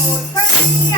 我穿新衣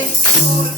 It's Jesús.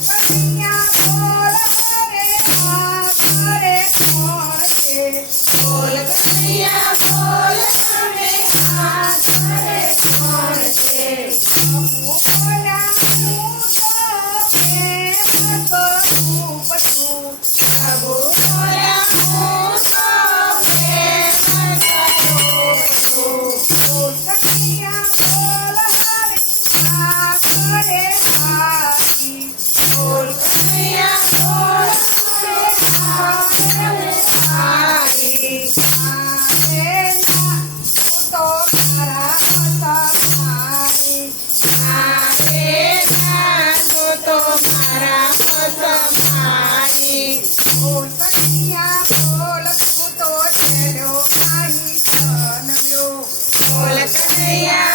Yeah.